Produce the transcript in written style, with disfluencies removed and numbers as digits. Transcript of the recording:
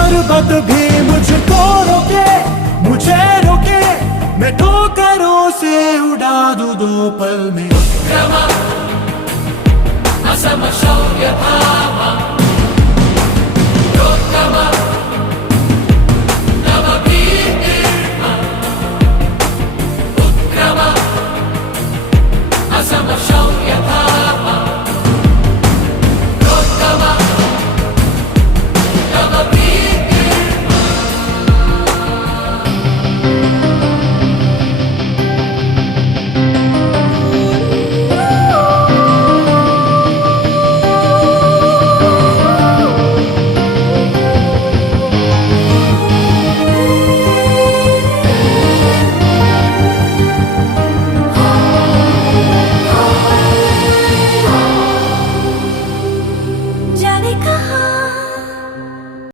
पर्वत भी मुझको रोके, मुझे रोके, मैं ठोकरों से उड़ा दूं 2 पल में। असम शौर्य भामा